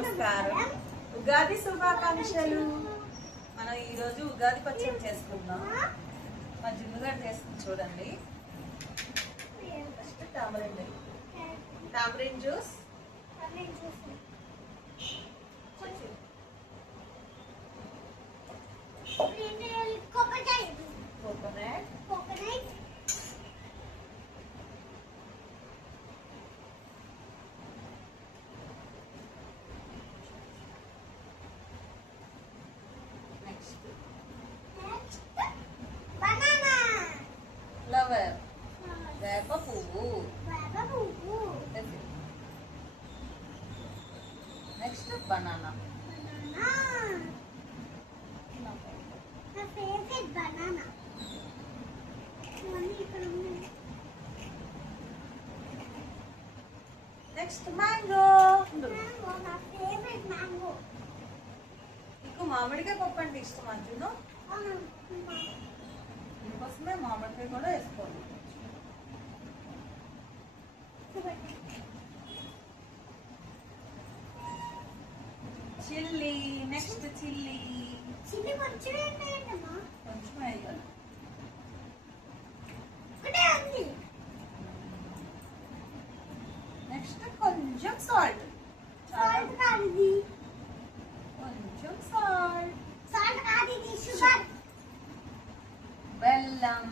నమస్కారం. ఉగాది శుభాకాంక్షలు. మనం ఈరోజు ఉగాది పచ్చడి చేసుకుందాం. మా జిమ్ముగారు చేస్తుంది చూడండి. First tamarind juice, coconut, flower, వేప పువ్వు, నెక్స్ట్ బనానా. Next mango. నీకు మామిడికాయ పప్పు అంటే ఇష్టం అంటున్నా, దీనికోసమే మామిడికాయ కూడా వేసుకోవాలి. చిల్లీ, నెక్స్ట్ చిల్లీ కొంచెం వేయాలి. నెక్స్ట్ కొంచెం సాల్ట్, కొంచెం సాల్ట్, బెల్లం,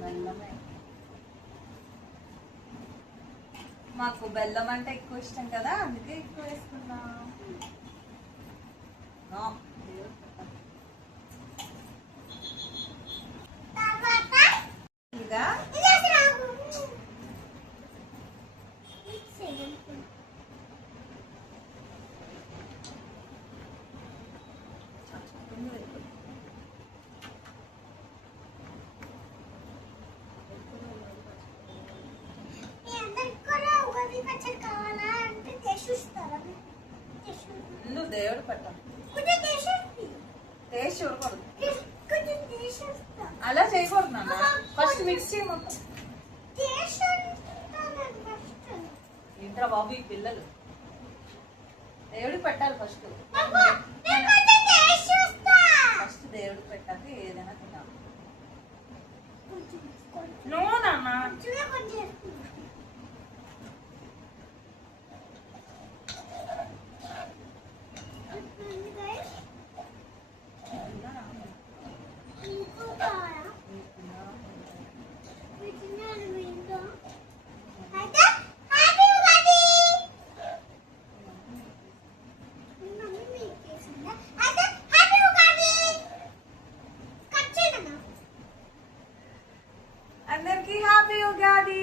బెల్లమే. మాకు బెల్లం అంటే ఎక్కువ ఇష్టం కదా, అందుకే ఎక్కువ వేసుకున్నాం. ఇంకా నువ్వు దేవుడు పెట్టాలి, టేస్ట్ చూడకూడదు, అలా చేయకూడదు నాన్న. ఫస్ట్ మిక్స్ చేయ మొత్తం. ఇంట్రా బాబు, ఈ పిల్లలు దేవుడికి పెట్టాలి. ఫస్ట్ దేవుడికి పెట్టాక ఏదైనా తినాలి. నువ్వు నాన్న అందరికీ హ్యాపీ ఉగాది.